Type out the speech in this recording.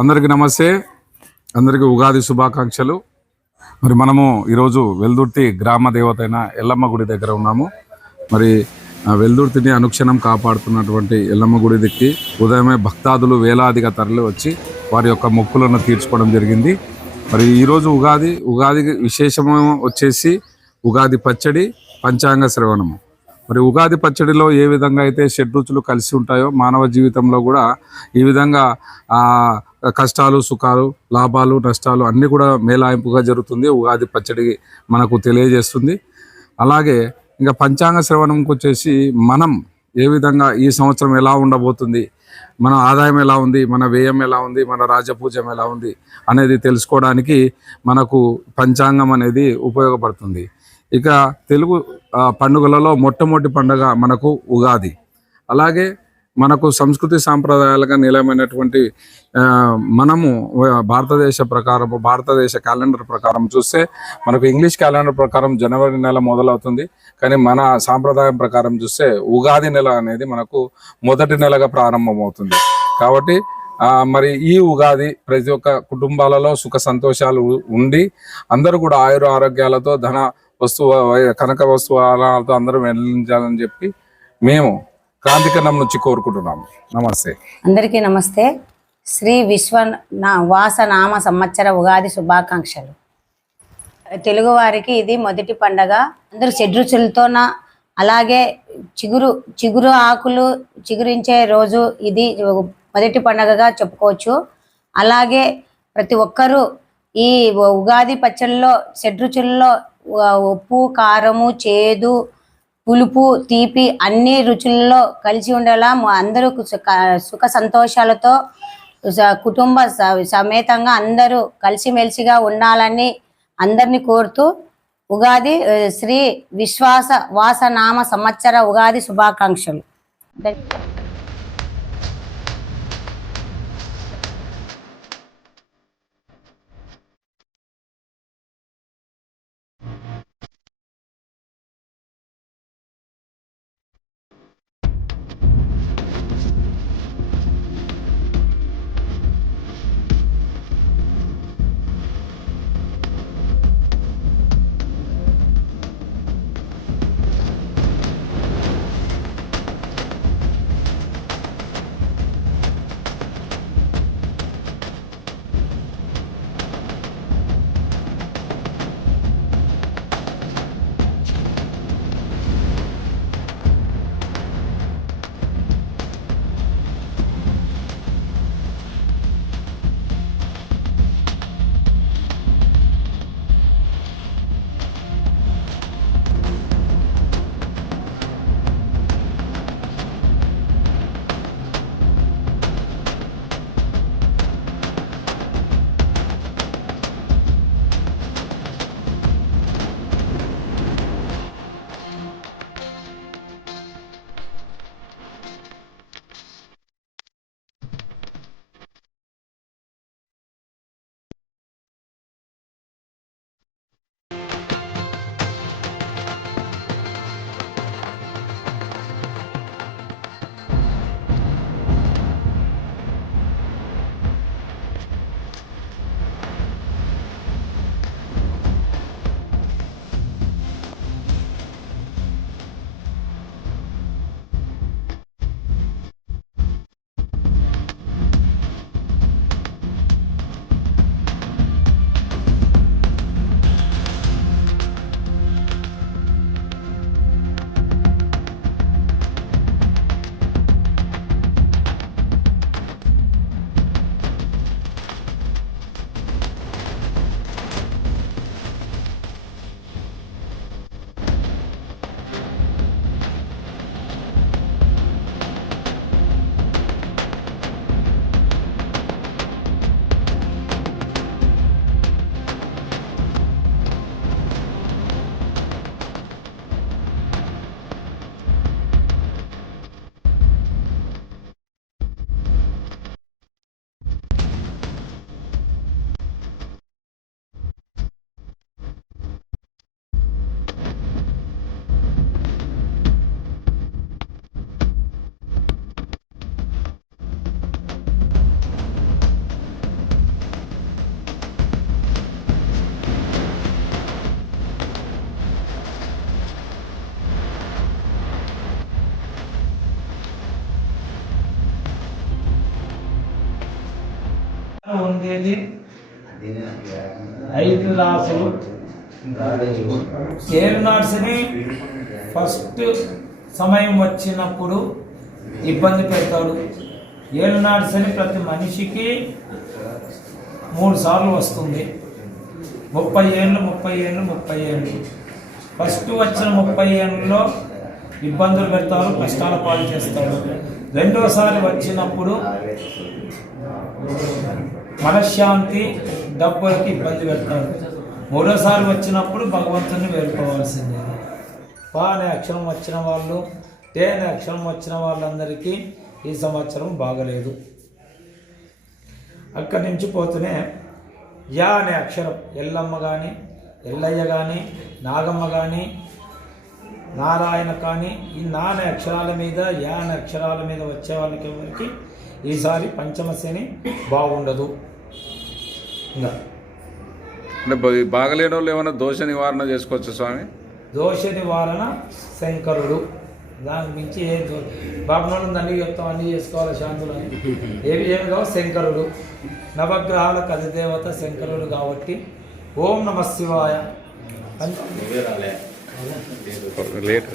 అందరికీ నమస్తే. అందరికీ ఉగాది శుభాకాంక్షలు. మరి మనము ఈరోజు వెల్దుర్తి గ్రామ దేవత అయిన ఎల్లమ్మ గుడి దగ్గర ఉన్నాము. మరి వెల్దుర్తిని అనుక్షణం కాపాడుతున్నటువంటి ఎల్లమ్మ గుడి దిక్కి ఉదయమే భక్తాదులు వేలాదిగా తరలి వచ్చి వారి యొక్క మొక్కులను తీర్చుకోవడం జరిగింది. మరి ఈరోజు ఉగాది విశేషము వచ్చేసి ఉగాది పచ్చడి, పంచాంగ శ్రవణము. మరి ఉగాది పచ్చడిలో ఏ విధంగా అయితే షడ్రుచులు కలిసి ఉంటాయో మానవ జీవితంలో కూడా ఈ విధంగా కష్టాలు, సుఖాలు, లాభాలు, నష్టాలు అన్నీ కూడా మేలాయింపుగా జరుగుతుంది. ఉగాది పచ్చడి మనకు తెలియజేస్తుంది. అలాగే ఇంకా పంచాంగ శ్రవణంకి వచ్చేసి మనం ఏ విధంగా ఈ సంవత్సరం ఎలా ఉండబోతుంది, మన ఆదాయం ఎలా ఉంది, మన వ్యయం ఎలా ఉంది, మన రాజపూజ్యం ఎలా ఉంది అనేది తెలుసుకోవడానికి మనకు పంచాంగం అనేది ఉపయోగపడుతుంది. ఇక తెలుగు పండుగలలో మొట్టమొదటి పండుగ మనకు ఉగాది. అలాగే మనకు సంస్కృతి సాంప్రదాయాలుగా నిలయమైనటువంటి మనము భారతదేశ క్యాలెండర్ ప్రకారం చూస్తే మనకు ఇంగ్లీష్ క్యాలెండర్ ప్రకారం జనవరి నెల మొదలవుతుంది. కానీ మన సాంప్రదాయం ప్రకారం చూస్తే ఉగాది నెల అనేది మనకు మొదటి నెలగా ప్రారంభమవుతుంది. కాబట్టి మరి ఈ ఉగాది ప్రతి ఒక్క కుటుంబాలలో సుఖ సంతోషాలు ఉండి అందరూ కూడా ఆయుర ఆరోగ్యాలతో కనక వస్తువులతో అందరూ వెళ్ళించాలని చెప్పి మేము క్రాంతికరణం నుంచి కోరుకుంటున్నాము. నమస్తే. అందరికీ నమస్తే. శ్రీ వాసనామ సంవత్సర ఉగాది శుభాకాంక్షలు. తెలుగువారికి ఇది మొదటి పండగ. అందరూ షడ్రుచులతోన అలాగే చిగురు ఆకులు చిగురించే రోజు ఇది మొదటి పండగగా చెప్పుకోవచ్చు. అలాగే ప్రతి ఒక్కరూ ఈ ఉగాది పచ్చళ్ళలో షడ్రుచుల్లో ఉప్పు, కారము, చేదు, పులుపు, తీపి అన్ని రుచుల్లో కలిసి ఉండేలా అందరూ సుఖ సంతోషాలతో కుటుంబ సమేతంగా అందరూ కలిసిమెలిసిగా ఉండాలని అందరినీ కోరుతూ ఉగాది శ్రీ వాసనామ సంవత్సర ఉగాది శుభాకాంక్షలు. ఉండేది 5 రాసులు. ఏలునాడ్స్ని ఫస్ట్ సమయం వచ్చినప్పుడు ఇబ్బంది పెడతాడు. ఏలునాడ్స్ని ప్రతి మనిషికి 3 సార్లు వస్తుంది. 30 ఏళ్ళు. ఫస్ట్ వచ్చిన 30 ఏళ్ళలో ఇబ్బందులు పెడతారు, కష్టాల పాలు చేస్తాడు. రెండోసారి వచ్చినప్పుడు మనశ్శాంతి, డబ్బులకి ఇబ్బంది పెడతారు. మూడోసారి వచ్చినప్పుడు భగవంతుని వేడుకోవాల్సిందే. పా అనే అక్షరం వచ్చిన వాళ్ళు, టే అనే అక్షరం వచ్చిన వాళ్ళందరికీ ఈ సంవత్సరం బాగలేదు. అక్కడి నుంచి పోతూనే యా అనే అక్షరం ఎల్లమ్మ కానీ, ఎల్లయ్య కానీ, నాగమ్మ కానీ, నారాయణ కానీ, ఈ నా అనే అక్షరాల మీద, యా అనే అక్షరాల మీద వచ్చే వాళ్ళకి ఎవరికి ఈసారి పంచమ శని బాగుండదు. ఇంకా అంటే బాగలేని వాళ్ళు ఏమైనా దోష నివారణ చేసుకోవచ్చు స్వామి? దోష నివారణ శంకరుడు, దాని మించి ఏ బాబునాడు అన్నీ చెప్తాం, అన్నీ చేసుకోవాలి శాంతులు అని. ఏమి కావు శంకరుడు. నవగ్రహాలకు అధిదేవత శంకరుడు కాబట్టి ఓం నమ శివాయ. లేట్